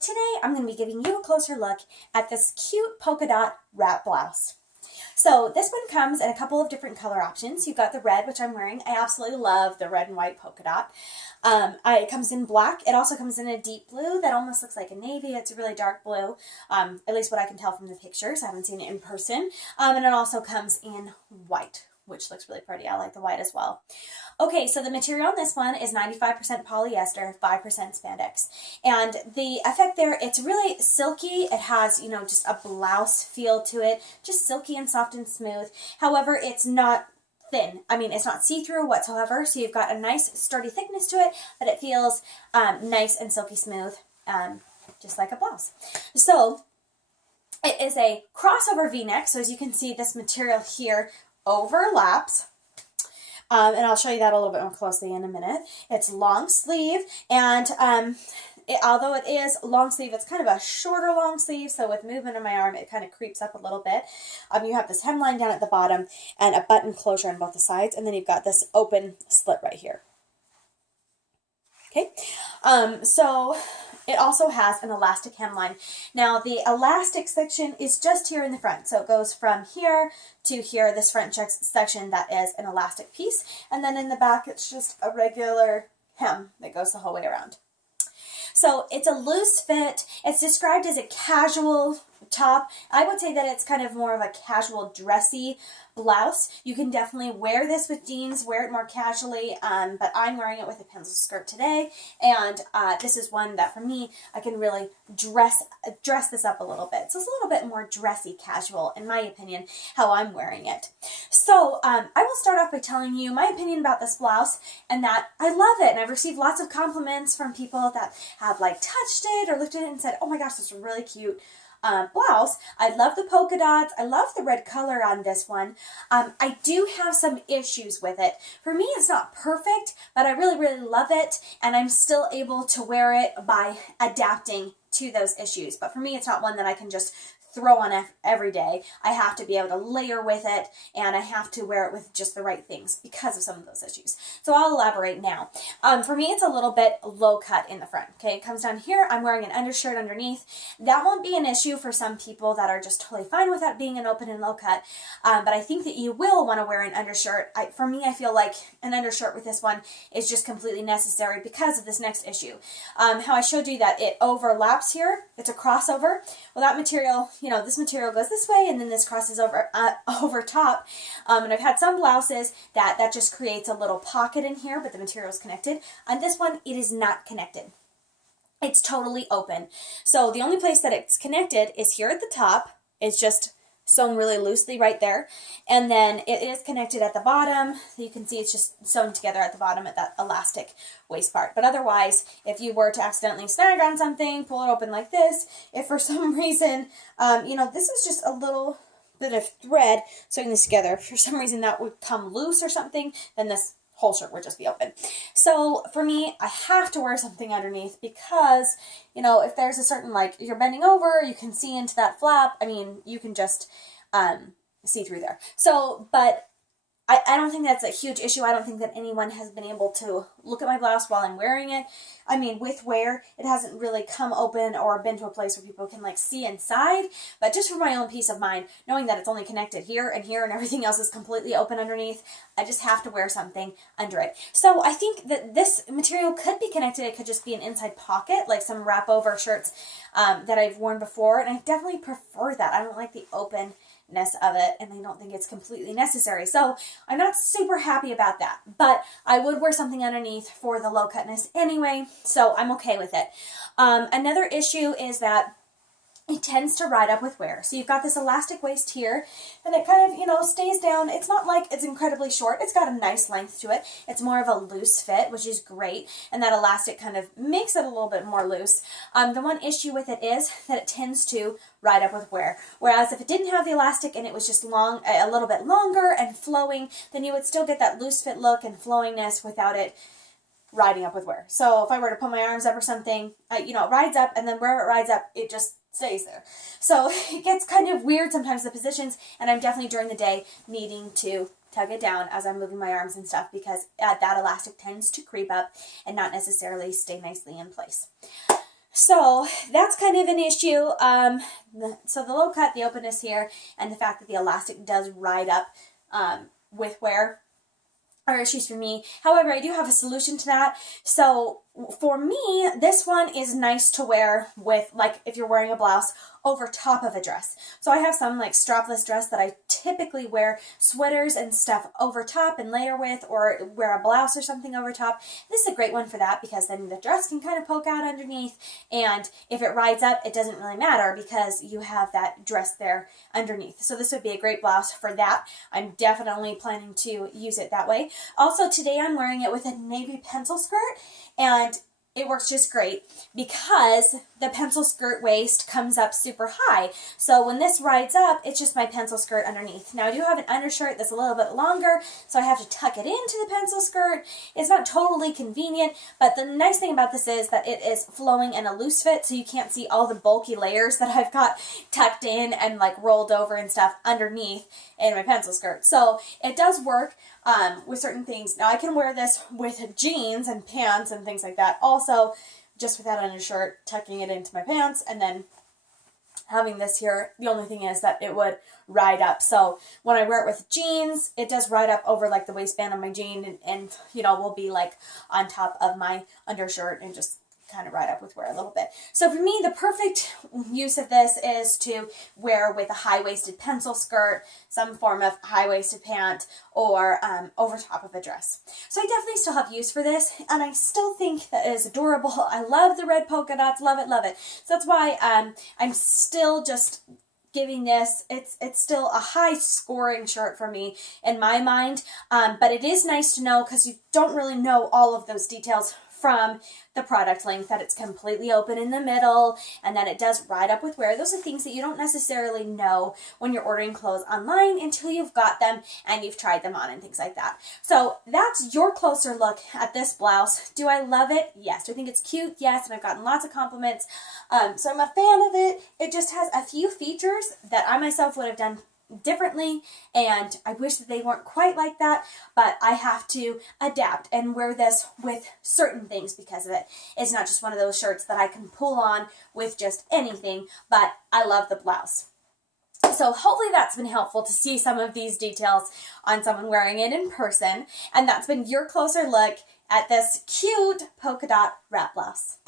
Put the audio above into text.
Today I'm going to be giving you a closer look at this cute polka dot wrap blouse. So this one comes in a couple of different color options. You've got the red, which I'm wearing. I absolutely love the red and white polka dot. It comes in black. It also comes in a deep blue that almost looks like a navy. It's a really dark blue, at least what I can tell from the pictures. I haven't seen it in person. And it also comes in white, which looks really pretty. I like the white as well. Okay, so the material on this one is 95% polyester, 5% spandex. And the effect there, it's really silky. It has, just a blouse feel to it, just silky and soft and smooth. However, it's not thin. I mean, it's not see-through whatsoever, so you've got a nice sturdy thickness to it, but it feels nice and silky smooth, just like a blouse. So it is a crossover V-neck, so as you can see, this material here overlaps. And I'll show you that a little bit more closely in a minute. It's long sleeve, and although it is long sleeve, it's kind of a shorter long sleeve, so with movement in my arm, it kind of creeps up a little bit. You have this hemline down at the bottom and a button closure on both the sides, and then you've got this open slit right here. Okay, so it also has an elastic hemline. Now, the elastic section is just here in the front. So it goes from here to here, this front section that is an elastic piece. And then in the back, it's just a regular hem that goes the whole way around. So it's a loose fit. It's described as a casual top. I would say that it's kind of more of a casual dressy blouse. You can definitely wear this with jeans, wear it more casually, but I'm wearing it with a pencil skirt today, and this is one that for me, I can really dress this up a little bit. So it's a little bit more dressy casual, in my opinion, how I'm wearing it. So I will start off by telling you my opinion about this blouse, and that I love it, and I've received lots of compliments from people that have like touched it or looked at it and said, oh my gosh, this is really cute blouse. I love the polka dots. I love the red color on this one. I do have some issues with it. For me, it's not perfect, but I really, really love it, and I'm still able to wear it by adapting to those issues. But for me, it's not one that I can just throw on every day. I have to be able to layer with it, and I have to wear it with just the right things because of some of those issues. So I'll elaborate now. For me, it's a little bit low cut in the front. Okay, it comes down here. I'm wearing an undershirt underneath. That won't be an issue for some people that are just totally fine with that being an open and low cut. But I think that you will want to wear an undershirt. For me, I feel like an undershirt with this one is just completely necessary because of this next issue. How I showed you that it overlaps here. It's a crossover. Well, that material, this material goes this way, and then this crosses over over top. And I've had some blouses that just creates a little pocket in here, but the material is connected. On this one, it is not connected. It's totally open. So the only place that it's connected is here at the top. It's just sewn really loosely right there. And then it is connected at the bottom. You can see it's just sewn together at the bottom at that elastic waist part. But otherwise, if you were to accidentally snag on something, pull it open like this, if for some reason, this is just a little bit of thread sewing this together. If for some reason that would come loose or something, then this whole shirt would just be open. So for me, I have to wear something underneath because, if there's a certain, you're bending over, you can see into that flap. I mean, you can just see through there. So, but I don't think that's a huge issue. I don't think that anyone has been able to look at my blouse while I'm wearing it. I mean, with wear, it hasn't really come open or been to a place where people can see inside. But just for my own peace of mind, knowing that it's only connected here and everything else is completely open underneath, I just have to wear something under it. So I think that this material could be connected. It could just be an inside pocket, like some wrap over shirts that I've worn before. And I definitely prefer that. I don't like the openness of it, and I don't think it's completely necessary. So I'm not super happy about that, but I would wear something underneath for the low cutness anyway, so I'm okay with it. Another issue is that it tends to ride up with wear. So you've got this elastic waist here, and it kind of, stays down. It's not like it's incredibly short. It's got a nice length to it. It's more of a loose fit, which is great, and that elastic kind of makes it a little bit more loose. The one issue with it is that it tends to ride up with wear. Whereas if it didn't have the elastic and it was just long, a little bit longer and flowing, then you would still get that loose fit look and flowingness without it riding up with wear. So if I were to put my arms up or something, it rides up, and then wherever it rides up, it just stays there. So it gets kind of weird sometimes, the positions, and I'm definitely during the day needing to tug it down as I'm moving my arms and stuff, because that elastic tends to creep up and not necessarily stay nicely in place. So that's kind of an issue. So the low cut, the openness here, and the fact that the elastic does ride up with wear are issues for me. However, I do have a solution to that. So for me, this one is nice to wear with, like, if you're wearing a blouse over top of a dress. So I have some like strapless dress that I typically wear sweaters and stuff over top and layer with, or wear a blouse or something over top. This is a great one for that because then the dress can kind of poke out underneath, and if it rides up, it doesn't really matter because you have that dress there underneath. So this would be a great blouse for that. I'm definitely planning to use it that way. Also, today I'm wearing it with a navy pencil skirt, and it works just great because the pencil skirt waist comes up super high. So when this rides up, it's just my pencil skirt underneath. Now I do have an undershirt that's a little bit longer, so I have to tuck it into the pencil skirt. It's not totally convenient, but the nice thing about this is that it is flowing in a loose fit, so you can't see all the bulky layers that I've got tucked in and like rolled over and stuff underneath in my pencil skirt. So it does work with certain things. Now I can wear this with jeans and pants and things like that. Also, just with that undershirt, tucking it into my pants, and then having this here. The only thing is that it would ride up. So when I wear it with jeans, it does ride up over like the waistband of my jean, and you know, will be like on top of my undershirt and just kind of ride up with wear a little bit. So for me, the perfect use of this is to wear with a high-waisted pencil skirt, some form of high-waisted pant, or over top of a dress. So I definitely still have use for this, and I still think that it is adorable. I love the red polka dots, love it, love it. So that's why I'm still just giving this, it's still a high scoring shirt for me in my mind, but it is nice to know because you don't really know all of those details from the product link, that it's completely open in the middle and that it does ride up with wear. Those are things that you don't necessarily know when you're ordering clothes online until you've got them and you've tried them on and things like that. So that's your closer look at this blouse. Do I love it? Yes. Do I think it's cute? Yes. And I've gotten lots of compliments. So I'm a fan of it. It just has a few features that I myself would have done differently, and I wish that they weren't quite like that, but I have to adapt and wear this with certain things because of it. It's not just one of those shirts that I can pull on with just anything, but I love the blouse. So hopefully that's been helpful to see some of these details on someone wearing it in person, and that's been your closer look at this cute polka dot wrap blouse.